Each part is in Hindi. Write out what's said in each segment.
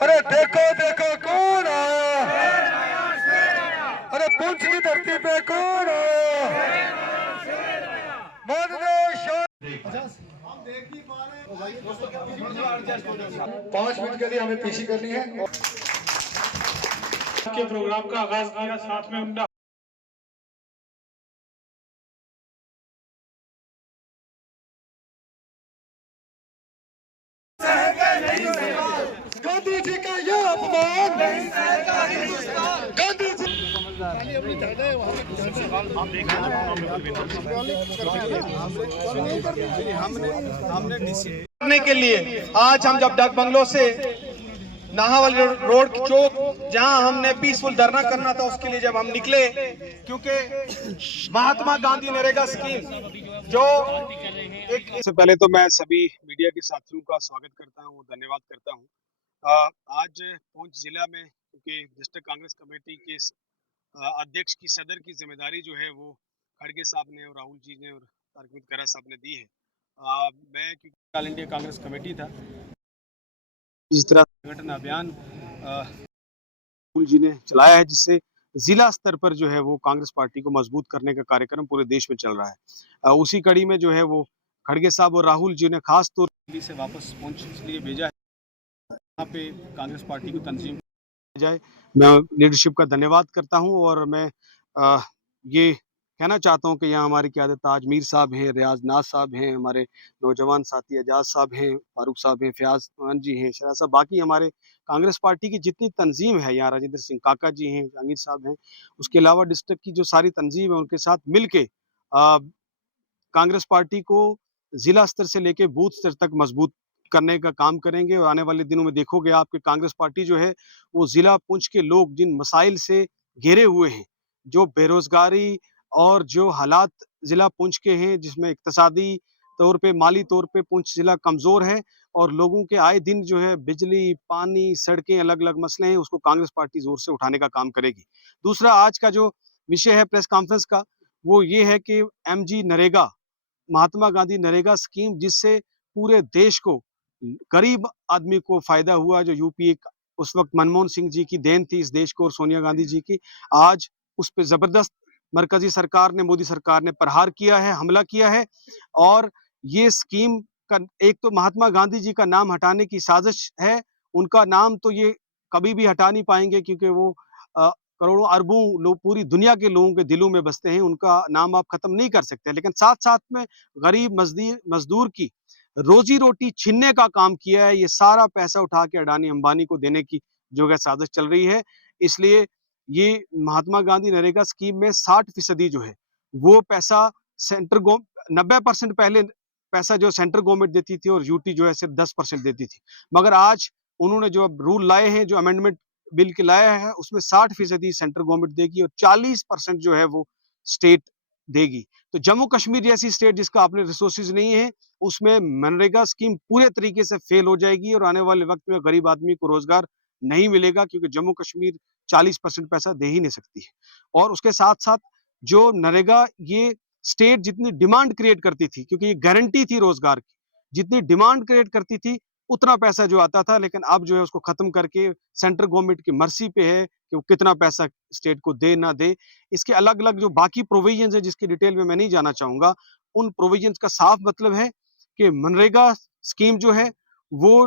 अरे देखो देखो कौन आया, अरे पुंछ की धरती पे कौन आया। हम देख ही पा रहे हैं 5 मिनट के लिए हमें पीछे करनी है के प्रोग्राम का आगाज किया, साथ में उनका गांधी जी का यह अपमान, गांधी जी करने के लिए आज हम जब डाक बंगलो से नाहावाली रोड की चौक जहां हमने पीसफुल धरना करना था उसके लिए जब हम निकले, क्योंकि महात्मा गांधी नरेगा स्कीम जो एक सबसे पहले तो मैं सभी मीडिया के साथियों का स्वागत करता हूं, धन्यवाद करता हूं। आज पुंछ जिला में क्योंकि डिस्ट्रिक्ट कांग्रेस कमेटी के अध्यक्ष की सदर की जिम्मेदारी जो है वो खड़गे साहब ने और राहुल जी ने और तारकिन खैरा साहब ने दी है। मैं क्योंकि ऑल इंडिया कांग्रेस कमेटी था, जिस तरह संगठन अभियान राहुल जी ने चलाया है, जिससे जिला स्तर पर जो है वो कांग्रेस पार्टी को मजबूत करने का कार्यक्रम पूरे देश में चल रहा है। उसी कड़ी में जो है वो खड़गे साहब और राहुल जी ने खास तौर दिल्ली से वापस पुंछ इसलिए भेजा है, यहाँ पे कांग्रेस पार्टी को तंजीम जाए। मैं लीडरशिप का धन्यवाद करता हूँ और मैं ये कहना चाहता हूँ कि यहाँ हमारी क़यादत ताज मीर साहब हैं, रियाज नाज साहब हैं, हमारे नौजवान साथी एजाज साहब हैं, फारूक साहब हैं, फयाज खान जी हैं, शरा साहब, बाकी हमारे कांग्रेस पार्टी की जितनी तंजीम है, यहाँ राजेंद्र सिंह काका जी हैं, जहांगीर साहब हैं, उसके अलावा डिस्ट्रिक्ट की जो सारी तंजीम है उनके साथ मिल के कांग्रेस पार्टी को जिला स्तर से लेके बूथ स्तर तक मजबूत करने का काम करेंगे। और आने वाले दिनों में देखोगे आप कि कांग्रेस पार्टी जो है वो जिला पुंछ के लोग जिन मसाइल से घिरे हुए हैं, जो बेरोजगारी और जो हालात जिला पुंछ के हैं, जिसमें इक्तिसादी तौर पे, माली तौर पे पुंछ जिला कमजोर है और लोगों के आए दिन जो है बिजली, पानी, सड़कें, अलग अलग मसले हैं, उसको कांग्रेस पार्टी जोर से उठाने का काम करेगी। दूसरा, आज का जो विषय है प्रेस कॉन्फ्रेंस का, वो ये है कि एमजी नरेगा, महात्मा गांधी नरेगा स्कीम, जिससे पूरे देश को, गरीब आदमी को फायदा हुआ, जो यूपीए उस वक्त मनमोहन सिंह जी की देन थी इस देश को और सोनिया गांधी जी की, आज उस पर जबरदस्त मरकजी सरकार ने, मोदी सरकार ने प्रहार किया है, हमला किया है। और ये स्कीम का एक तो महात्मा गांधी जी का नाम हटाने की साजिश है। उनका नाम तो ये कभी भी हटा नहीं पाएंगे, क्योंकि वो करोड़ों अरबों लोग पूरी दुनिया के लोगों के दिलों में बसते हैं, उनका नाम आप खत्म नहीं कर सकते। लेकिन साथ साथ में गरीब मजदूर की रोजी रोटी छीनने का काम किया है। ये सारा पैसा उठा के अडानी अंबानी को देने की जो है साजिश चल रही है। इसलिए ये महात्मा गांधी नरेगा स्कीम में 60% जो है वो पैसा सेंटर 90% पहले पैसा जो सेंट्रल गवर्नमेंट देती थी और यूटी जो है सिर्फ 10% देती थी। मगर आज उन्होंने जो अब रूल लाए हैं, जो अमेंडमेंट बिल के लाया है, उसमें 60% सेंट्रल गवर्नमेंट देगी और 40% जो है वो स्टेट देगी। तो जम्मू कश्मीर जैसी स्टेट जिसका अपने रिसोर्सेज नहीं है, उसमें मनरेगा स्कीम पूरे तरीके से फेल हो जाएगी और आने वाले वक्त में गरीब आदमी को रोजगार नहीं मिलेगा, क्योंकि जम्मू कश्मीर 40% पैसा दे ही नहीं सकती है। और उसके साथ साथ जो नरेगा, ये स्टेट जितनी डिमांड क्रिएट करती थी, क्योंकि ये गारंटी थी रोजगार की, जितनी डिमांड क्रिएट करती थी उतना पैसा जो आता था, लेकिन अब जो है उसको खत्म करके सेंट्रल गवर्नमेंट की मर्जी पे है कि वो कितना पैसा स्टेट को दे ना दे। इसके अलग अलग जो बाकी प्रोविजंस है, जिसकी डिटेल में मैं नहीं जाना चाहूंगा, उन प्रोविजंस का साफ मतलब है कि मनरेगा स्कीम जो है वो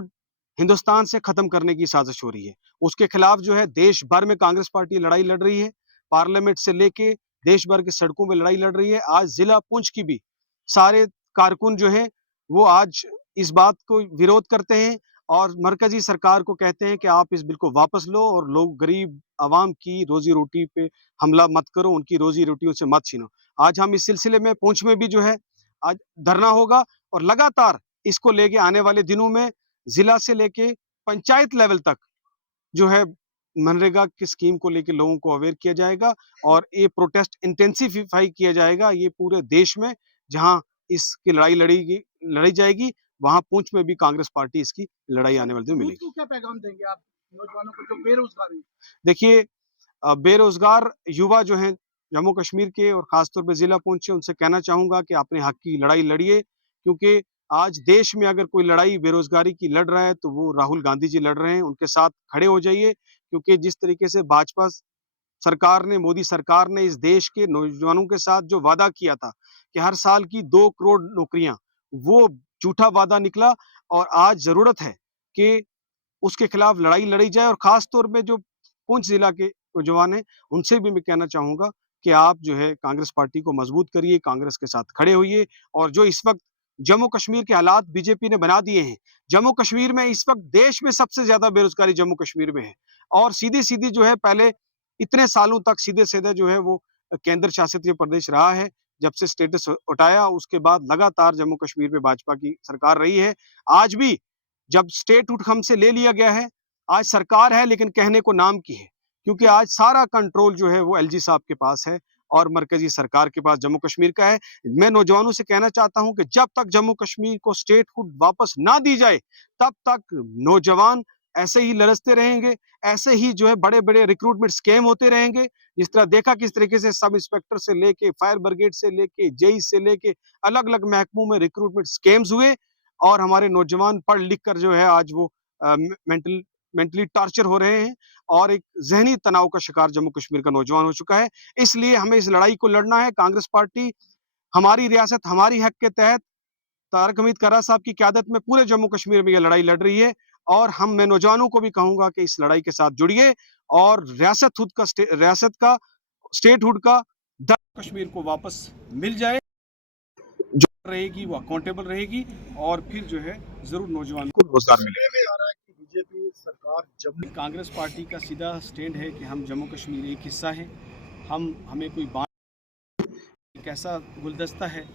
हिंदुस्तान से खत्म करने की साजिश हो रही है। उसके खिलाफ जो है देश भर में कांग्रेस पार्टी लड़ाई लड़ रही है, पार्लियामेंट से लेके देश भर की सड़कों में लड़ाई लड़ रही है। आज जिला पुंछ की भी सारे कारकुन जो है वो आज इस बात को विरोध करते हैं और मरकजी सरकार को कहते हैं कि आप इस बिल को वापस लो और लोग, गरीब आवाम की रोजी रोटी पे हमला मत करो, उनकी रोजी रोटियों से मत छीनो। आज हम इस सिलसिले में पुंछ में भी जो है आज धरना होगा और लगातार इसको लेके आने वाले दिनों में जिला से लेके पंचायत लेवल तक जो है मनरेगा की स्कीम को लेके लोगों को अवेयर किया जाएगा और ये प्रोटेस्ट इंटेंसिफाई किया जाएगा। ये पूरे देश में जहां इसकी लड़ी जाएगी, वहां पुंछ में भी कांग्रेस पार्टी इसकी लड़ाई आने वाले दिन में मिलेगी। क्या पैगाम देंगे आप नौजवानों को जो बेरोजगार हैं? देखिए, बेरोजगार युवा जो हैं जम्मू कश्मीर के और खासतौर पे जिला पुंछ से, उनसे कहना चाहूंगा कि अपने हक की लड़ाई लड़िए, क्योंकि आज देश में अगर कोई लड़ाई बेरोजगारी की लड़ रहा है तो वो राहुल गांधी जी लड़ रहे हैं। उनके साथ खड़े हो जाइए, क्योंकि जिस तरीके से भाजपा सरकार ने, मोदी सरकार ने इस देश के नौजवानों के साथ जो वादा किया था कि हर साल की 2 करोड़ नौकरियां, वो झूठा वादा निकला। और आज जरूरत है कि उसके खिलाफ लड़ाई लड़ी जाए। और खास तौर पे जो पुंछ जिला के नौजवान हैं, उनसे भी मैं कहना चाहूंगा कि आप जो है कांग्रेस पार्टी को मजबूत करिए, कांग्रेस के साथ खड़े होइए। और जो इस वक्त जम्मू कश्मीर के हालात बीजेपी ने बना दिए हैं, जम्मू कश्मीर में इस वक्त देश में सबसे ज्यादा बेरोजगारी जम्मू कश्मीर में है। और सीधी सीधी जो है, पहले इतने सालों तक सीधे सीधे जो है वो केंद्र शासित ये प्रदेश रहा है। जब से स्टेटस उठाया उसके बाद लगातार जम्मू कश्मीर में भाजपा की सरकार रही है। आज भी जब स्टेटहुड हमसे ले लिया गया है, आज सरकार है लेकिन कहने को नाम की है, क्योंकि आज सारा कंट्रोल जो है वो एलजी साहब के पास है और मरकजी सरकार के पास जम्मू कश्मीर का है। मैं नौजवानों से कहना चाहता हूं कि जब तक जम्मू कश्मीर को स्टेटहुड वापस ना दी जाए, तब तक नौजवान ऐसे ही लरसते रहेंगे, ऐसे ही जो है बड़े बड़े रिक्रूटमेंट स्कैम होते रहेंगे। जिस तरह देखा किस तरीके से सब इंस्पेक्टर से लेके, फायर ब्रिगेड से लेके, जेई से लेके अलग अलग महकमों में रिक्रूटमेंट स्कैम्स हुए और हमारे नौजवान पढ़ लिख कर जो है आज वो मेंटली टॉर्चर हो रहे हैं और एक जहनी तनाव का शिकार जम्मू कश्मीर का नौजवान हो चुका है। इसलिए हमें इस लड़ाई को लड़ना है। कांग्रेस पार्टी हमारी रियासत हमारी हक के तहत तारक हमीद कर्रा साहब की क़यादत में पूरे जम्मू कश्मीर में ये लड़ाई लड़ रही है। और मैं नौजवानों को भी कहूंगा कि इस लड़ाई के साथ जुड़िए और रियासत का स्टेटहुड का कश्मीर को वापस मिल जाए, जो रहेगी वो अकाउंटेबल रहेगी और फिर जो है जरूर नौजवान को रोजगार मिलेगा। बीजेपी सरकार जम्मू कांग्रेस पार्टी का सीधा स्टैंड है कि हम जम्मू कश्मीर एक हिस्सा है। हमें कोई बात, एक ऐसा गुलदस्ता है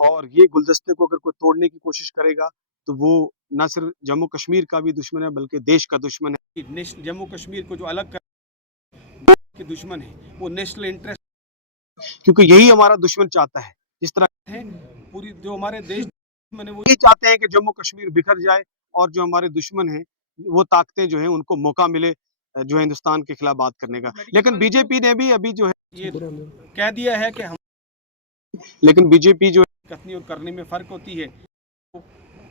और ये गुलदस्ते को अगर कोई तोड़ने की कोशिश करेगा तो वो न सिर्फ जम्मू कश्मीर का भी दुश्मन है बल्कि देश का दुश्मन है। जम्मू कश्मीर को जो अलग कर के दुश्मन है वो नेशनल इंटरेस्ट, क्योंकि यही हमारा दुश्मन चाहता है। जिस तरह है पूरी जो हमारे देश दुश्मन है वो ये चाहते हैं कि जम्मू कश्मीर बिखर जाए और जो हमारे दुश्मन है वो ताकतें जो है उनको मौका मिले जो है हिंदुस्तान के खिलाफ बात करने का। लेकिन बीजेपी ने भी अभी जो है ये कह दिया है कि हम, लेकिन बीजेपी जो कथनी और करने में फर्क होती है, तो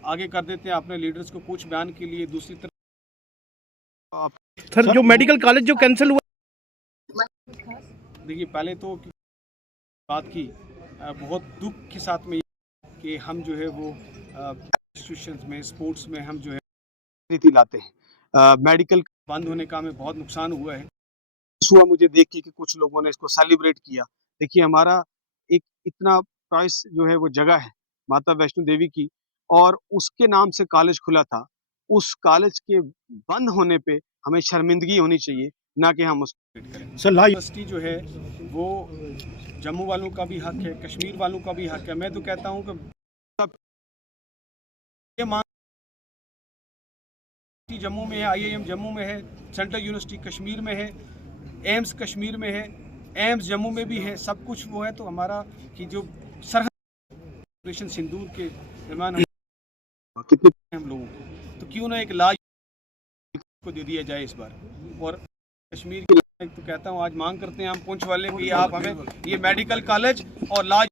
आगे कर देते हैं अपने लीडर्स को कुछ बयान के लिए। दूसरी तरफ सर जो मेडिकल कॉलेज जो कैंसिल हुआ, देखिए पहले तो बात की बहुत दुख के साथ में कि हम जो है वो इंस्टीट्यूशंस में, स्पोर्ट्स में हम जो है रीति लाते हैं। मेडिकल बंद होने का हमें बहुत नुकसान हुआ है। हुआ मुझे देख के कि कुछ लोगों ने इसको सेलिब्रेट किया। देखिए हमारा एक इतना चॉइस जो है वो जगह है माता वैष्णो देवी की, और उसके नाम से कॉलेज खुला था। उस कॉलेज के बंद होने पे हमें शर्मिंदगी होनी चाहिए, ना कि हम उसको करें। यूनिवर्सिटी जो है वो जम्मू वालों का भी हक है, कश्मीर वालों का भी हक है। मैं तो कहता हूँ कि ये मांग जम्मू में है, IIM जम्मू में है, सेंट्रल यूनिवर्सिटी कश्मीर में है, एम्स कश्मीर में है, एम्स जम्मू में भी है, सब कुछ वो है। तो हमारा कि जो सरहद ऑपरेशन सिंदूर के दरमियान कितने हम लोगों को, तो क्यों ना एक लाज को दे दिया जाए इस बार। और कश्मीर की तो कहता हूँ आज मांग करते हैं हम पुंछ वाले कि आप हमें ये मेडिकल कॉलेज और लाज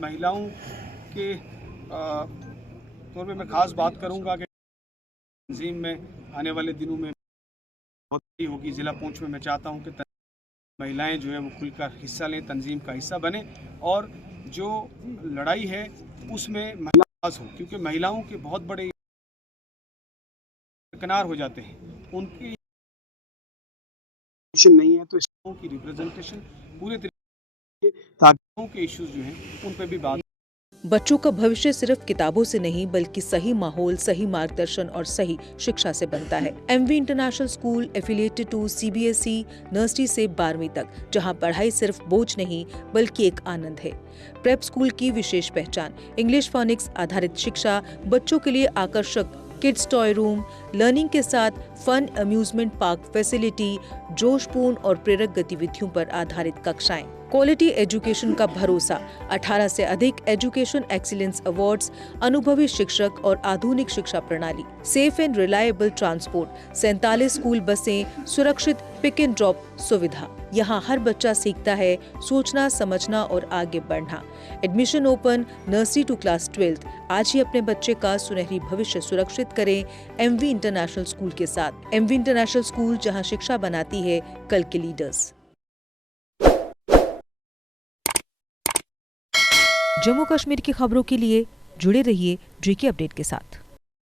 महिलाओं के तौर पे मैं खास बात करूँगा कि तंजीम में आने वाले दिनों में बहुत होगी जिला पुंछ में। मैं चाहता हूँ कि महिलाएं जो है वो खुलकर हिस्सा लें, तंजीम का हिस्सा बने और जो लड़ाई है उसमें महिला हो, क्योंकि महिलाओं के बहुत बड़े किनार हो जाते हैं, उनकी नहीं है। तो इसकी की रिप्रेजेंटेशन पूरे तरीके ताकि के इश्यूज जो हैं उन पर भी बात। बच्चों का भविष्य सिर्फ किताबों से नहीं बल्कि सही माहौल, सही मार्गदर्शन और सही शिक्षा से बनता है। MV international school affiliated to CBSE nursery से 12वीं तक, जहां पढ़ाई सिर्फ बोझ नहीं बल्कि एक आनंद है। प्रेप स्कूल की विशेष पहचान इंग्लिश फोनिक्स आधारित शिक्षा, बच्चों के लिए आकर्षक किड्स टॉय रूम, लर्निंग के साथ फन अम्यूजमेंट पार्क फैसिलिटी, जोशपूर्ण और प्रेरक गतिविधियों पर आधारित कक्षाएं, क्वालिटी एजुकेशन का भरोसा, 18 से अधिक एजुकेशन एक्सीलेंस अवार्ड्स, अनुभवी शिक्षक और आधुनिक शिक्षा प्रणाली, safe and reliable transport, 47 school बसें, सुरक्षित पिक एंड ड्रॉप सुविधा। यहाँ हर बच्चा सीखता है सोचना, समझना और आगे बढ़ना। Admission open nursery to class 12। आज ही अपने बच्चे का सुनहरी भविष्य सुरक्षित करें एमवी इंटरनेशनल स्कूल के साथ। एमवी इंटरनेशनल स्कूल, जहाँ शिक्षा बनाती है कल के लीडर्स। जम्मू कश्मीर की खबरों के लिए जुड़े रहिए JK अपडेट के साथ।